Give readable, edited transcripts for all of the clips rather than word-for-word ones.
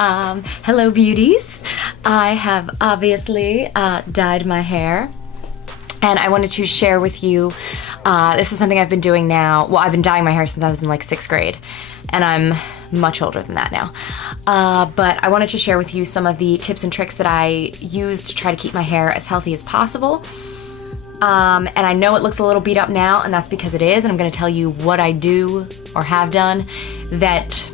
Hello beauties. I have obviously dyed my hair, and I wanted to share with you, this is something I've been doing now. Well, I've been dyeing my hair since I was in like 6th grade, and I'm much older than that now. But I wanted to share with you some of the tips and tricks that I use to try to keep my hair as healthy as possible. And I know it looks a little beat up now, and that's because it is, and I'm gonna tell you what I do or have done that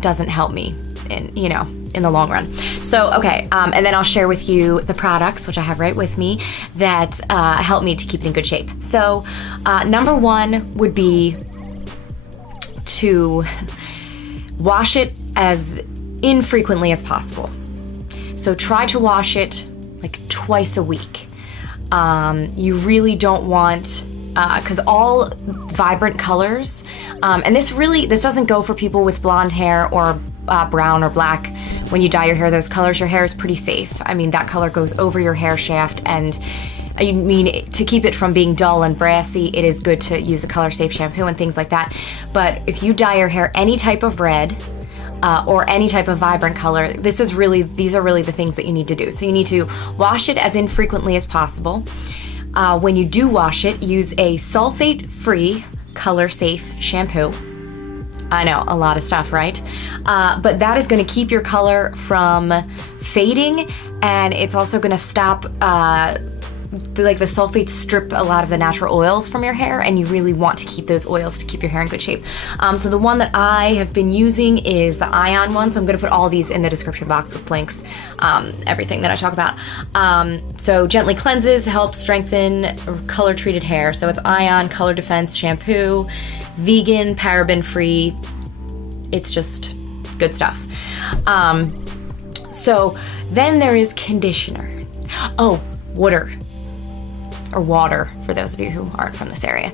doesn't help me in the long run. So, okay, and then I'll share with you the products, which I have right with me, that help me to keep it in good shape. So, number one would be to wash it as infrequently as possible. So try to wash it like twice a week. You really don't want, because all vibrant colors, and this doesn't go for people with blonde hair or brown or black. When you dye your hair those colors, your hair is pretty safe. I mean, that color goes over your hair shaft, and I mean, to keep it from being dull and brassy, it is good to use a color safe shampoo and things like that. But if you dye your hair any type of red, or any type of vibrant color, these are really the things that you need to do. So you need to wash it as infrequently as possible. When you do wash it, use a sulfate-free, color-safe shampoo. I know, a lot of stuff, right? But that is gonna keep your color from fading, and it's also gonna stop, the sulfates strip a lot of the natural oils from your hair, and you really want to keep those oils to keep your hair in good shape. So the one that I have been using is the ion one, so I'm gonna put all these in the description box with links, everything that I talk about. So gently cleanses, helps strengthen color treated hair. So it's ion color defense shampoo, vegan, paraben free. It's just good stuff. So then there is conditioner. Oh, water. Or water, for those of you who aren't from this area.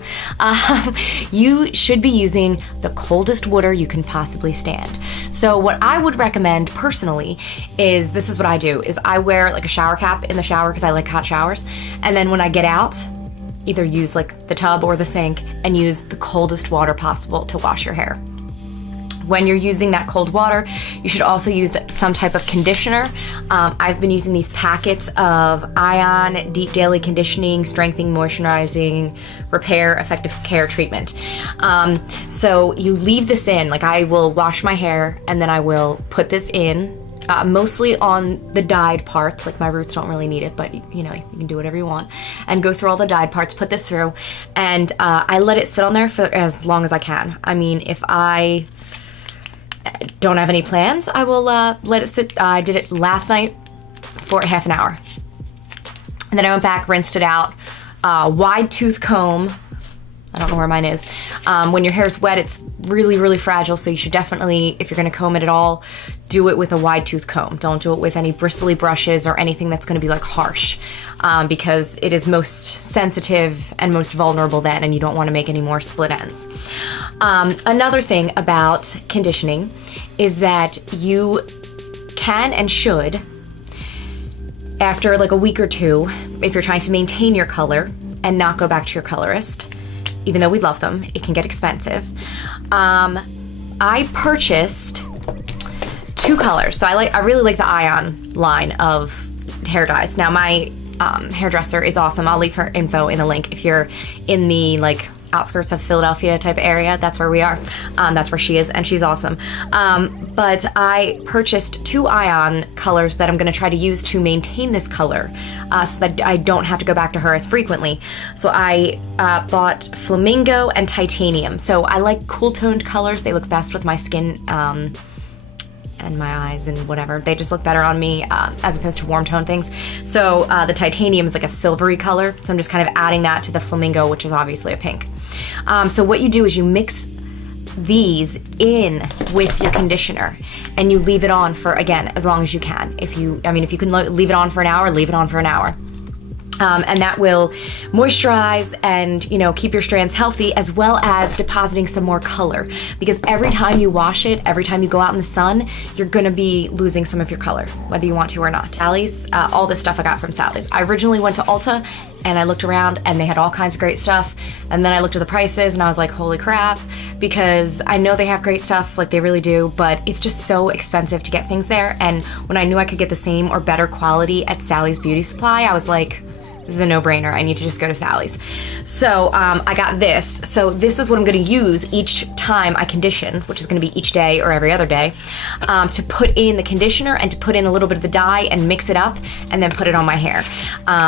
You should be using the coldest water you can possibly stand. So what I would recommend personally is, this is what I do, is I wear like a shower cap in the shower because I like hot showers. And then when I get out, either use like the tub or the sink and use the coldest water possible to wash your hair. When you're using that cold water, you should also use some type of conditioner. I've been using these packets of Ion Deep Daily Conditioning, Strengthening, Moisturizing, Repair, Effective Care Treatment. So you leave this in, like I will wash my hair and then I will put this in, mostly on the dyed parts, like my roots don't really need it, but you can do whatever you want, and go through all the dyed parts, put this through, and I let it sit on there for as long as I can. I mean, if I don't have any plans, I will let it sit. I did it last night for half an hour. And then I went back, rinsed it out. Wide tooth comb. I don't know where mine is. When your hair is wet, it's really, really fragile, so you should definitely, if you're gonna comb it at all, do it with a wide tooth comb. Don't do it with any bristly brushes or anything that's gonna be like harsh, because it is most sensitive and most vulnerable then, and you don't wanna make any more split ends. Another thing about conditioning is that you can and should, after like a week or two, if you're trying to maintain your color and not go back to your colorist, even though we love them, it can get expensive. I purchased 2 colors. So I really like the Ion line of hair dyes. Now my hairdresser is awesome. I'll leave her info in the link. If you're in the outskirts of Philadelphia type area, that's where we are. That's where she is, and she's awesome. But I purchased 2 Ion colors that I'm gonna try to use to maintain this color, so that I don't have to go back to her as frequently. So I bought Flamingo and Titanium. So I like cool toned colors. They look best with my skin, and my eyes and whatever. They just look better on me as opposed to warm tone things. So the Titanium is like a silvery color. So I'm just kind of adding that to the Flamingo, which is obviously a pink. So what you do is you mix these in with your conditioner and you leave it on for, again, as long as you can. If you can leave it on for an hour, leave it on for an hour. And that will moisturize and keep your strands healthy, as well as depositing some more color, because every time you wash it, every time you go out in the sun, you're gonna be losing some of your color, whether you want to or not. Sally's, all this stuff I got from Sally's. I originally went to Ulta and I looked around and they had all kinds of great stuff, and then I looked at the prices and I was like, holy crap, because I know they have great stuff, like they really do, but it's just so expensive to get things there. And when I knew I could get the same or better quality at Sally's Beauty Supply, I was like, this is a no-brainer. I need to just go to Sally's. So I got this. So this is what I'm gonna use each time I condition, which is gonna be each day or every other day, to put in the conditioner and to put in a little bit of the dye and mix it up and then put it on my hair.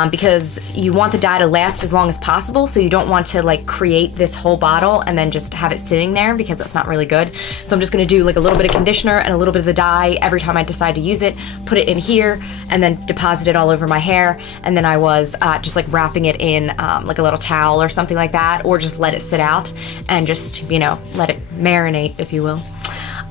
Because you want the dye to last as long as possible, so you don't want to like create this whole bottle and then just have it sitting there, because that's not really good. So I'm just gonna do like a little bit of conditioner and a little bit of the dye every time I decide to use it, put it in here, and then deposit it all over my hair. And then I was just like wrapping it in like a little towel or something like that, or just let it sit out and just, you know, let it marinate, if you will.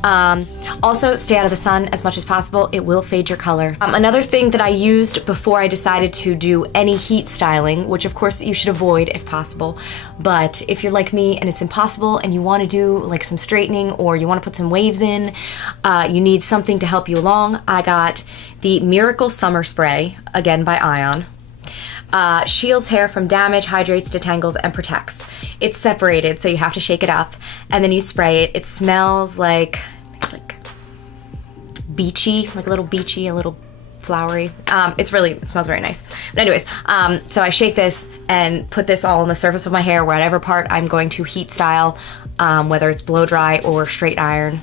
Also, stay out of the sun as much as possible. It will fade your color. Another thing that I used before I decided to do any heat styling, which of course you should avoid if possible, but if you're like me and it's impossible and you want to do like some straightening or you want to put some waves in, you need something to help you along. I got the Miracle Summer Spray, again by Ion. Shields hair from damage, hydrates, detangles, and protects. It's separated, so you have to shake it up, and then you spray it. It smells like beachy, like a little beachy, a little flowery. It smells very nice. But anyways, so I shake this and put this all on the surface of my hair, whatever part I'm going to heat style, whether it's blow dry or straight iron.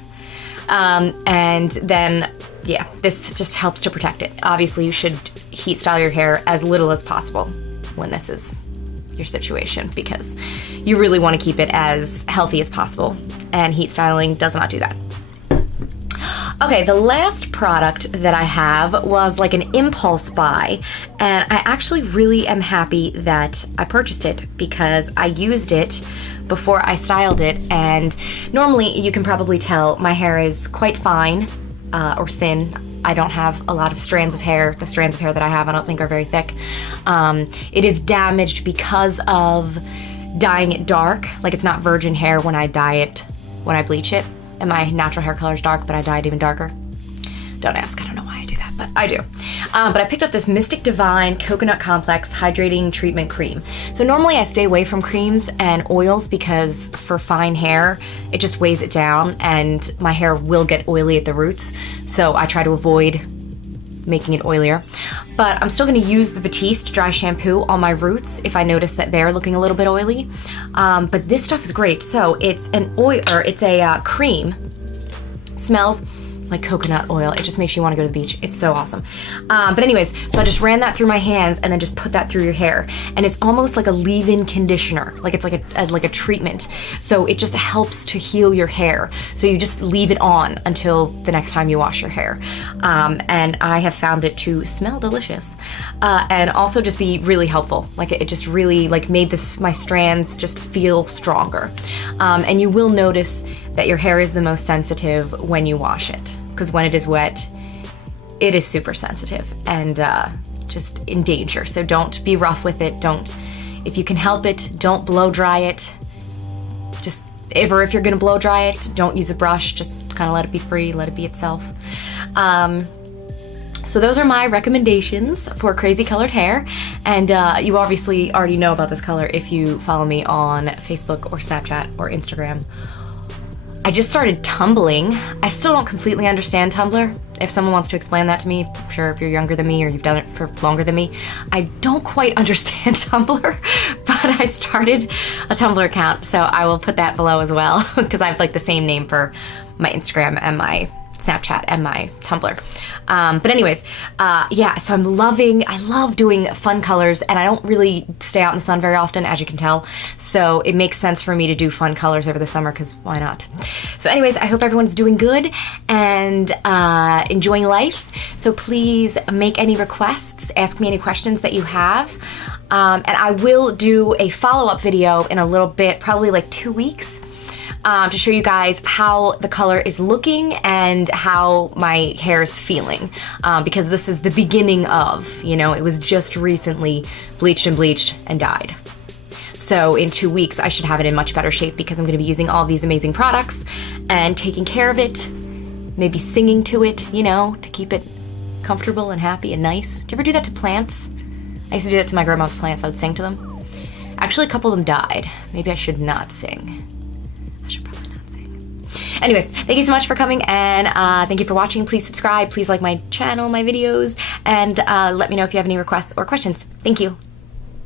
And then, yeah, this just helps to protect it. Obviously, you should heat style your hair as little as possible when this is your situation, because you really want to keep it as healthy as possible, and heat styling does not do that. Okay, the last product that I have was like an impulse buy, and I actually really am happy that I purchased it because I used it before I styled it, and normally you can probably tell my hair is quite fine or thin. I don't have a lot of strands of hair. The strands of hair that I have I don't think are very thick. It is damaged because of dyeing it dark. Like, it's not virgin hair when I dye it, when I bleach it. And my natural hair color is dark, but I dye it even darker. Don't ask, I don't know why I do that, but I do. But I picked up this Mystic Divine Coconut Complex Hydrating Treatment Cream. So normally I stay away from creams and oils because for fine hair, it just weighs it down and my hair will get oily at the roots. So I try to avoid making it oilier. But I'm still gonna use the Batiste dry shampoo on my roots if I notice that they're looking a little bit oily. But this stuff is great. So it's an oil, or it's a cream. Smells like coconut oil. It just makes you want to go to the beach. It's so awesome. But anyways, so I just ran that through my hands and then just put that through your hair. And it's almost like a leave-in conditioner. Like it's like a treatment. So it just helps to heal your hair. So you just leave it on until the next time you wash your hair. And I have found it to smell delicious. And also just be really helpful. Like it just really like made my strands just feel stronger. And you will notice that your hair is the most sensitive when you wash it, because when it is wet, it is super sensitive and just in danger. So don't be rough with it. If you can help it, don't blow dry it. If you're gonna blow dry it, don't use a brush, just kind of let it be free, let it be itself. So those are my recommendations for crazy colored hair. And you obviously already know about this color if you follow me on Facebook or Snapchat or Instagram. I just started tumbling. I still don't completely understand Tumblr. If someone wants to explain that to me, I'm sure if you're younger than me or you've done it for longer than me, I don't quite understand Tumblr, but I started a Tumblr account, so I will put that below as well, because I have like the same name for my Instagram and my Snapchat and my Tumblr. But anyways, yeah, so I love doing fun colors, and I don't really stay out in the sun very often, as you can tell. So it makes sense for me to do fun colors over the summer, because why not? So anyways, I hope everyone's doing good and enjoying life. So please make any requests, ask me any questions that you have. And I will do a follow-up video in a little bit, probably like 2 weeks. To show you guys how the color is looking and how my hair is feeling, because this is the beginning of, it was just recently bleached and dyed. So in 2 weeks, I should have it in much better shape, because I'm going to be using all these amazing products and taking care of it, maybe singing to it, to keep it comfortable and happy and nice. Do you ever do that to plants? I used to do that to my grandma's plants. I would sing to them. Actually, a couple of them died. Maybe I should not sing. I should probably not. Anyways, thank you so much for coming, and thank you for watching. Please subscribe, please like my channel, my videos, and let me know if you have any requests or questions. Thank you.